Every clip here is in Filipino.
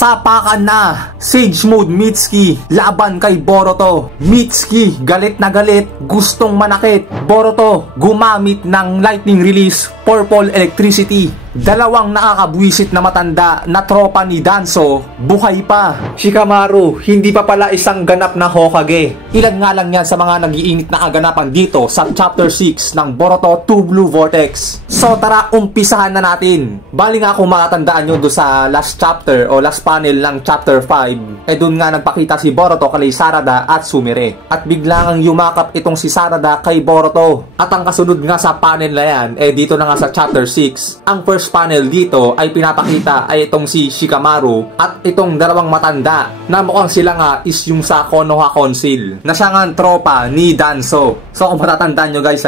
Sapakan na! Sage Mode Mitsuki laban kay Boruto. Mitsuki galit na galit, gustong manakit. Boruto gumamit ng lightning release, purple electricity. Dalawang nakakabwisit na matanda na tropa ni Danzo buhay pa. Shikamaru hindi pa pala isang ganap na Hokage. Ilan nga lang yan sa mga nag-iinit na kaganapan dito sa chapter 6 ng Boruto 2 Blue Vortex. So tara, umpisahan na natin. Bali nga kung makatandaan nyo doon sa last chapter o last panel ng chapter 5, doon nga nagpakita si Boruto kay Sarada at Sumire. At biglang yumakap itong si Sarada kay Boruto. At ang kasunod nga sa panel na yan, dito na nga sa chapter 6, ang first panel dito ay pinapakita ay itong si Shikamaru at itong dalawang matanda na mukhang sila nga is yung sa Konoha Council na siya nga tropa ni Danzo. So kung matatandaan nyo guys,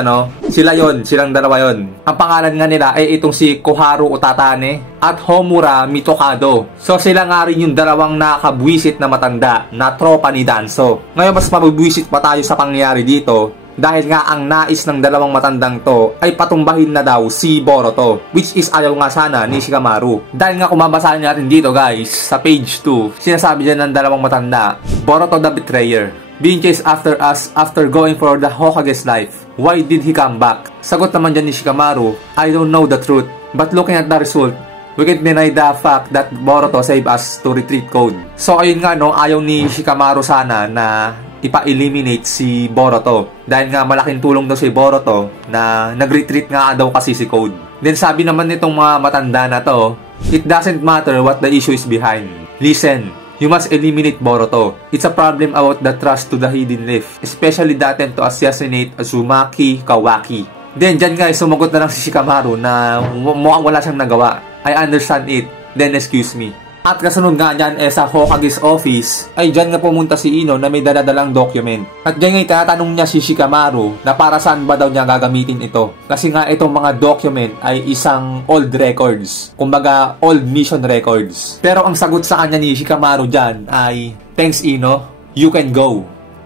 sila yon, silang dalawa yon. Ang pangalan nga nila ay itong si Koharu Utatane at Homura Mitokado. So sila nga rin yung dalawang nakabwisit na matanda na tropa ni Danzo. Ngayon mas mabubwisit pa tayo sa pangyayari dito dahil nga ang nais ng dalawang matandang to ay patumbahin na daw si Boruto, which is ayaw nga sana ni Shikamaru. Dahil nga kung mabasahin natin dito guys sa page 2, sinasabi dyan ng dalawang matanda, Boruto the Betrayer being chased after us after going for the Hokage's life. Why did he come back? Sagot naman dyan ni Shikamaru, I don't know the truth, but looking at the result, we can't deny the fact that Boruto saved us to retreat code. So ayun nga ayaw ni Shikamaru sana na ipa-eliminate si Boruto dahil nga malaking tulong daw si Boruto na nag-retreat nga daw kasi si Code. Then sabi naman nitong mga matanda na to, it doesn't matter what the issue is behind. Listen, you must eliminate Boruto. It's a problem about the trust to the Hidden Leaf, especially the attempt to assassinate Uzumaki Kawaki. Then dyan guys, sumagot na lang si Shikamaru na mukhang wala siyang nagawa. I understand it, then excuse me. At kasunod nga dyan sa Hokage's office, ay dyan nga pumunta si Ino na may daladalang document. At dyan nga tinatanong niya si Shikamaru na para saan ba daw niya gagamitin ito. Kasi nga itong mga document ay isang old records. Kumbaga old mission records. Pero ang sagot sa kanya ni Shikamaru dyan ay, thanks Ino, you can go.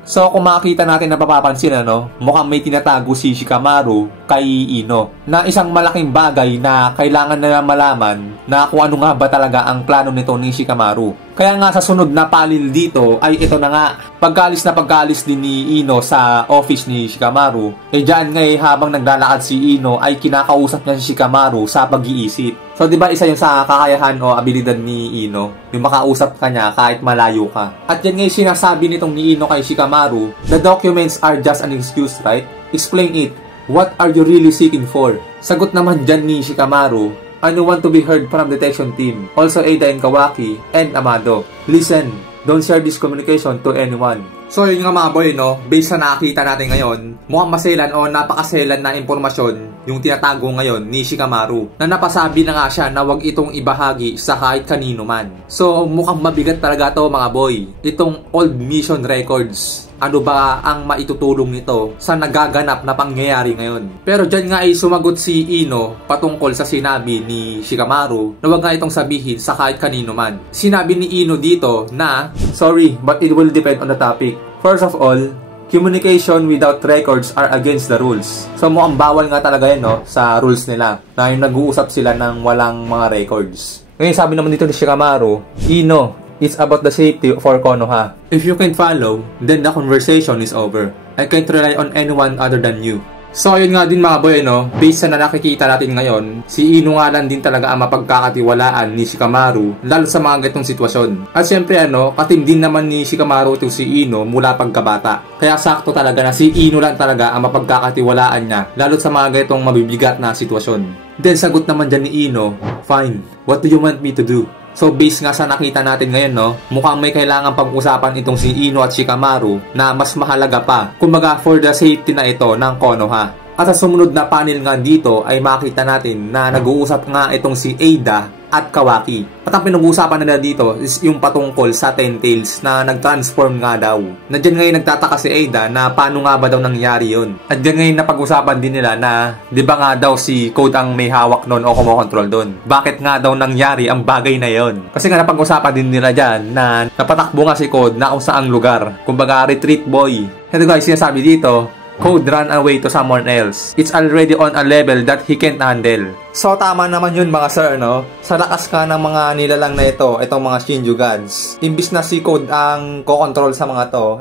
So kung makita natin na papapansin mukhang may tinatago si Shikamaru kay Ino na isang malaking bagay na kailangan na malaman na kung ano nga ba talaga ang plano nito ni Shikamaru. Kaya nga sa sunod na palil dito ay ito na nga, pagkaalis din ni Ino sa office ni Shikamaru, dyan nga habang naglalakad si Ino ay kinakausap niya si Shikamaru sa pag-iisip. So, di ba isa yung sa kakayahan o abilidad ni Ino, yung makausap ka niya kahit malayo ka. At yan nga yung sinasabi nitong ni Ino kay Shikamaru, the documents are just an excuse, right? Explain it. What are you really seeking for? Sagot naman dyan ni Shikamaru, I don't want to be heard from detection team. Also Ada and Kawaki and Amado. Listen, don't share this communication to anyone. So yun nga mga boy, based sa nakakita natin ngayon, mukhang maselan o napakaselan na impormasyon yung tinatago ngayon ni Shikamaru na napasabi na nga siya na wag itong ibahagi sa kahit kanino man. So mukhang mabigat talaga to mga boy, itong old mission records. Ano ba ang maitutulong nito sa nagaganap na pangyayari ngayon? Pero dyan nga ay sumagot si Ino patungkol sa sinabi ni Shikamaru na wag nga itong sabihin sa kahit kanino man. Sinabi ni Ino dito na, sorry, but it will depend on the topic. First of all, communication without records are against the rules. So mukhang bawal nga talaga yan sa rules nila na yung nag-uusap sila ng walang mga records. Ngayon sabi naman dito ni Shikamaru, Ino, it's about the safety of our Konoha. If you can follow, then the conversation is over. I can't rely on anyone other than you. So ayun nga din mga boy, based sa nakikita natin ngayon, si Ino nga lang din talaga ang mapagkakatiwalaan ni Shikamaru, lalo sa mga ganitong sitwasyon. At syempre katim din naman ni Shikamaru itong si Ino mula pagkabata. Kaya sakto talaga na si Ino lang talaga ang mapagkakatiwalaan niya, lalo sa mga ganitong mabibigat na sitwasyon. Then sagot naman dyan ni Ino, fine, what do you want me to do? So based nga sa nakita natin ngayon, mukhang may kailangan pag-usapan itong si Ino at Shikamaru na mas mahalaga pa, kumbaga for the safety na ito ng Konoha. At sa sumunod na panel nga dito ay makita natin na nag-uusap nga itong si Ada at Kawaki. At ang pinag-uusapan nila dito is yung patungkol sa Ten Tails na nag-transform nga daw. Nandiyan ngayon nagtataka si Ada na paano nga ba daw nangyari yun. At dyan ngayon napag-usapan din nila na di ba nga daw si Code ang may hawak nun o kumokontrol dun. Bakit nga daw nangyari ang bagay na yon? Kasi nga napag-usapan din nila dyan na napatakbo nga si Code na kung saang lugar. Kumbaga retreat boy. Ito guys, sinasabi dito, Code run away to someone else. It's already on a level that he can't handle. So tama naman yun mga sir, no? Sa lakas ka ng mga nilalang na ito, itong mga Shinju Gods, imbis na si Code ang kokontrol sa mga to,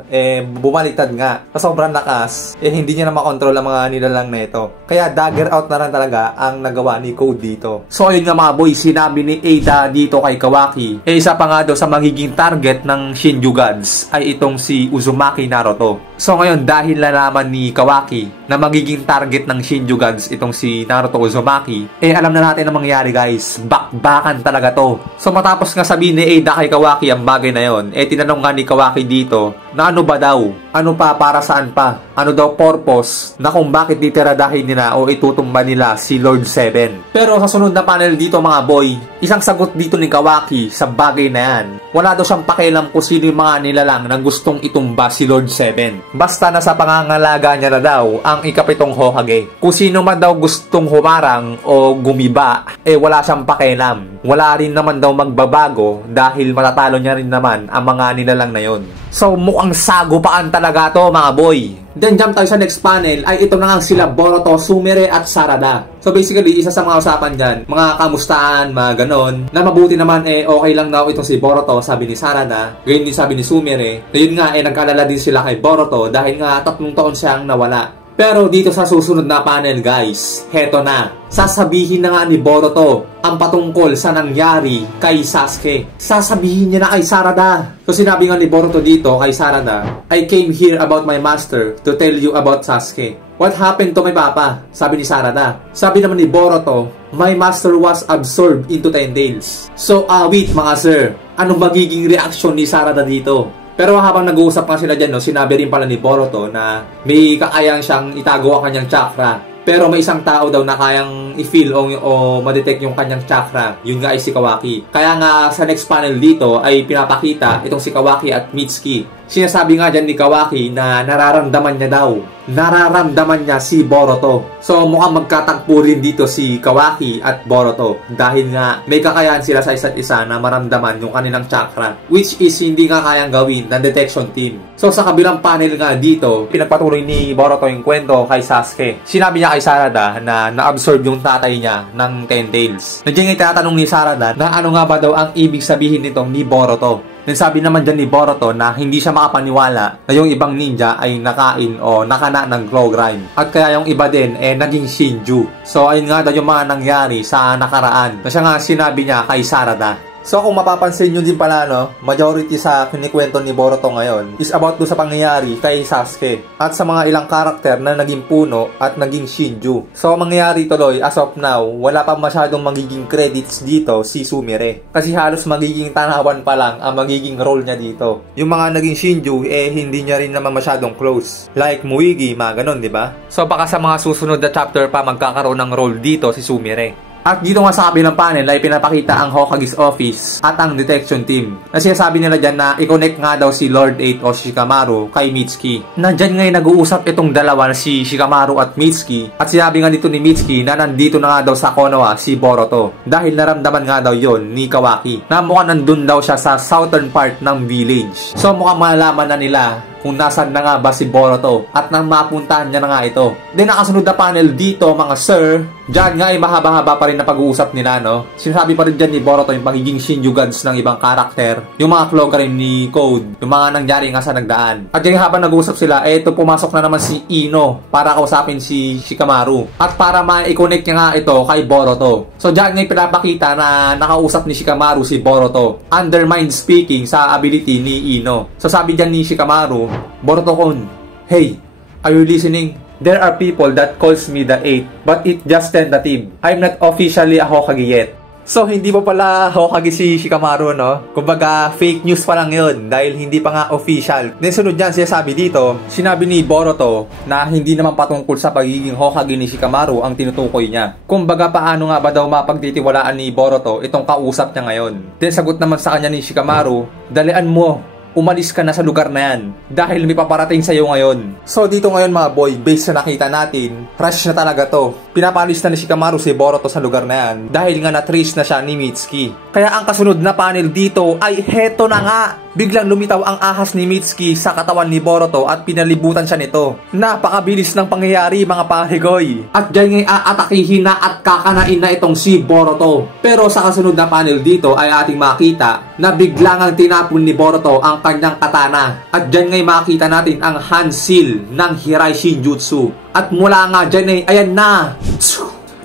bumaliktad nga. Sa sobrang lakas, hindi niya na makontrol ang mga nilalang na ito. Kaya dagger out na lang talaga ang nagawa ni Code dito. So ayun nga mga boy, sinabi ni Ada dito kay Kawaki, isa pa nga daw sa magiging target ng Shinju Gods ay itong si Uzumaki Naruto. So ngayon, dahil nalaman ni Kawaki na magiging target ng Shinju Gods itong si Naruto Uzumaki, alam na natin ang mangyayari guys. Bakbakan talaga to. So matapos nga sabihin ni Ada kay Kawaki ang bagay na yon, tinanong nga ni Kawaki dito na ano ba daw? Ano pa? Para saan pa? Ano daw purpose na kung bakit titiradahin nila o itutumba nila si Lord 7? Pero sa sunod na panel dito mga boy, isang sagot dito ni Kawaki sa bagay na yan. Wala daw siyang pakialam kung sino yung mga nilalang na gustong itumba si Lord 7. Basta nasa pangangalaga niya na daw ang ikapitong Hokage. Kung sino man daw gustong humarang o gumiba, wala siyang pakialam. Wala rin naman daw magbabago dahil matatalo niya rin naman ang mga nilalang na yon. So mukhang sagupaan talaga to mga boy. Then jump tayo sa next panel ay ito na nga sila Boruto, Sumire at Sarada. So basically isa sa mga usapan dyan, mga kamustaan, mga ganon, na mabuti naman okay lang daw itong si Boruto, sabi ni Sarada. Ganyan din sabi ni Sumire. Ngayon nga nagkalala din sila kay Boruto dahil nga 3 taon siyang nawala. Pero dito sa susunod na panel guys, heto na. Sasabihin na nga ni Boruto ang patungkol sa nangyari kay Sasuke. Sasabihin niya na kay Sarada. So sinabi nga ni Boruto dito kay Sarada, I came here about my master to tell you about Sasuke. What happened to my papa? Sabi ni Sarada. Sabi naman ni Boruto, my master was absorbed into 10 days. So wait mga sir, anong magiging reaksyon ni Sarada dito? Pero habang nag-uusap nga sila dyan, sinabi rin pala ni Boruto na may kakayang siyang itago ang kanyang chakra. Pero may isang tao daw na kayang i-feel o ma-detect yung kanyang chakra. Yun nga ay si Kawaki. Kaya nga sa next panel dito ay pinapakita itong si Kawaki at Mitsuki. Sinasabi nga dyan ni Kawaki na nararamdaman niya daw. Nararamdaman niya si Boruto. So mukhang magkatagpo rin dito si Kawaki at Boruto. Dahil nga may kakayahan sila sa isa't isa na maramdaman yung kanilang chakra. Which is hindi nga kayang gawin ng detection team. So sa kabilang panel nga dito, pinagpatuloy ni Boruto yung kwento kay Sasuke. Sinabi niya kay Sarada na na-absorb yung tatay niya ng 10 days. Nandiyan nga tatanong ni Sarada na ano nga ba daw ang ibig sabihin nitong ni Boruto. Then sabi naman dyan ni Boruto na hindi siya makapaniwala na yung ibang ninja ay nakain o nakana ng glow grind. At kaya yung iba din naging Shinju. So ayun nga daw yung mga nangyari sa nakaraan. Na siya nga sinabi niya kay Sarada. So kung mapapansin nyo din pala majority sa kinikwento ni Boruto ngayon is about do sa pangyayari kay Sasuke at sa mga ilang karakter na naging puno at naging Shinju. So mangyayari tuloy as of now, wala pa masyadong magiging credits dito si Sumire. Kasi halos magiging tanawan pa lang ang magiging role niya dito. Yung mga naging Shinju hindi niya rin naman masyadong close. Like Muigi, mga ganon, di ba? So baka sa mga susunod na chapter pa magkakaroon ng role dito si Sumire. At dito nga sa kabilang panel ay pinapakita ang Hokage's office at ang detection team. Na sinasabi nila dyan na i-connect nga daw si Lord 8 o Shikamaru kay Mitsuki. Nandyan ngayon nag-uusap itong dalawa si Shikamaru at Mitsuki. At sinabi nga dito ni Mitsuki na nandito na nga daw sa Konoha si Boruto. Dahil naramdaman nga daw yon ni Kawaki. Na mukhang nandun daw siya sa southern part ng village. So mukhang malalaman na nila kung nasan na nga ba si Boruto at nang mapuntahan niya na nga ito. Then nakasunod na panel dito mga sir, dyan nga ay mahaba-haba pa rin na pag-uusap nila Sinasabi pa rin dyan ni Boruto yung pagiging Shinju Gods ng ibang karakter, yung mga kloga rin ni Code, yung mga nangyari nga sa nagdaan. At dyan habang nag-uusap sila, ito pumasok na naman si Ino para kausapin si Shikamaru. At para ma-connect niya nga ito kay Boruto. So dyan nga pinapakita na nakausap ni Shikamaru si Boruto. Under mind speaking sa ability ni Ino. So sabi dyan ni Shikamaru, Boruto-kun, hey, are you listening? There are people that calls me the 8, but it just tentative. I'm not officially a Hokage yet. So, hindi pa pala Hokage si Shikamaru, Kumbaga, fake news pa lang yun dahil hindi pa nga official. Then, sunod dyan, sinasabi dito, sinabi ni Boruto na hindi naman patungkol sa pagiging Hokage ni Shikamaru ang tinutukoy niya. Kumbaga, paano nga ba daw mapagtitiwalaan ni Boruto itong kausap niya ngayon? Then, sagot naman sa kanya ni Shikamaru, dalian mo. Umalis ka na sa lugar na yan dahil may paparating sa'yo ngayon. So dito ngayon mga boy, based sa nakita natin, rush na talaga to. Pinapalis na ni Shikamaru si Boruto sa lugar na yan dahil nga na-trace na siya ni Mitsuki. Kaya ang kasunod na panel dito ay heto na nga. biglang lumitaw ang ahas ni Mitsuki sa katawan ni Boruto at pinalibutan siya nito. Napakabilis ng pangyayari mga paregoy. At dyan ngay aatakihin na at kakanain na itong si Boruto. Pero sa kasunod na panel dito ay ating makita na biglang ang tinapon ni Boruto ang kanyang katana. At dyan ngay makita natin ang hand seal ng Hirai Shinjutsu. At mula nga dyan ay ayan na,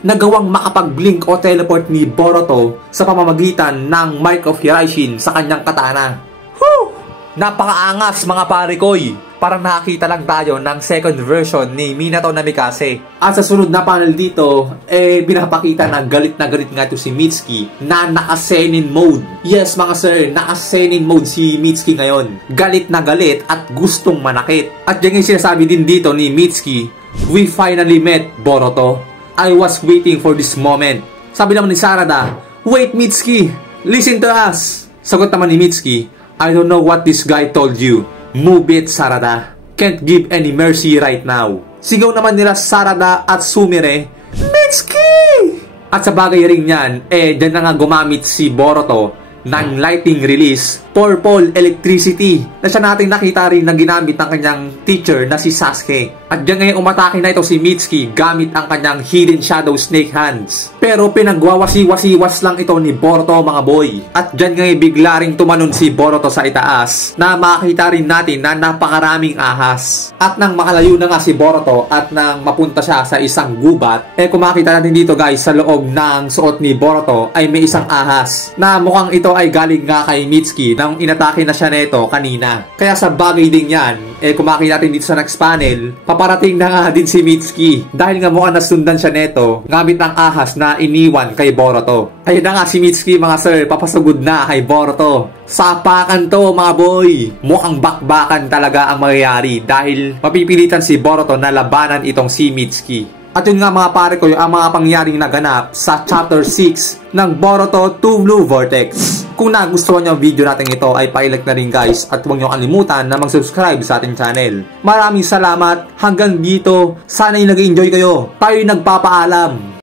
nagawang makapag-blink o teleport ni Boruto sa pamamagitan ng Mark of Hiraishin sa kanyang katana. Whew! Napakaangas mga parekoy! Parang nakakita lang tayo ng second version ni Minato Namikaze. At sa sunod na panel dito, binapakita na galit nga ito si Mitsuki na naka-senin mode. Yes mga sir, naka-senin mode si Mitsuki ngayon. Galit na galit at gustong manakit. At yan yung sinasabi din dito ni Mitsuki, "We finally met, Boruto. I was waiting for this moment." Sabi naman ni Sarada, "Wait Mitsuki, listen to us." Sagot naman ni Mitsuki, "I don't know what this guy told you. Move it, Sarada. Can't give any mercy right now." Sigaw naman nila Sarada at Sumire, "Mitsuki!" At sa bagay rin yan, dyan na nga gumamit si Boruto ng lightning release, purple electricity, na siya natin nakita rin na ginamit ng kanyang teacher na si Sasuke. At dyan ngayon umatake na ito si Mitsuki gamit ang kanyang hidden shadow snake hands. Pero pinagwawasi-wasiwas lang ito ni Boruto mga boy. At dyan ngayon bigla ring tumanon si Boruto sa itaas na makita rin natin na napakaraming ahas. At nang makalayo na nga si Boruto at nang mapunta siya sa isang gubat, kung makita natin dito guys sa loob ng suot ni Boruto ay may isang ahas na mukhang ito ay galing nga kay Mitsuki nang inatake na siya neto kanina. Kaya sa bagay din yan, kung makita natin dito sa next panel, paparating na nga din si Mitsuki dahil nga mukhang nasundan siya neto gamit ang ahas na iniwan kay Boruto. Ayun na nga si Mitsuki mga sir, papasugod na kay Boruto. Sapakan to mga boy. Mukhang bakbakan talaga ang mangyayari dahil mapipilitan si Boruto na labanan itong si Mitsuki. At yun nga mga pare ko, ang mga pangyaring naganap sa Chapter 6 ng Boruto 2 Blue Vortex. Kung nagustuhan nyo ang video natin ito ay pa-like na rin guys at huwag nyo kalimutan na mag-subscribe sa ating channel. Maraming salamat, hanggang dito, sana'y nag-enjoy kayo. Tayo'y nagpapaalam.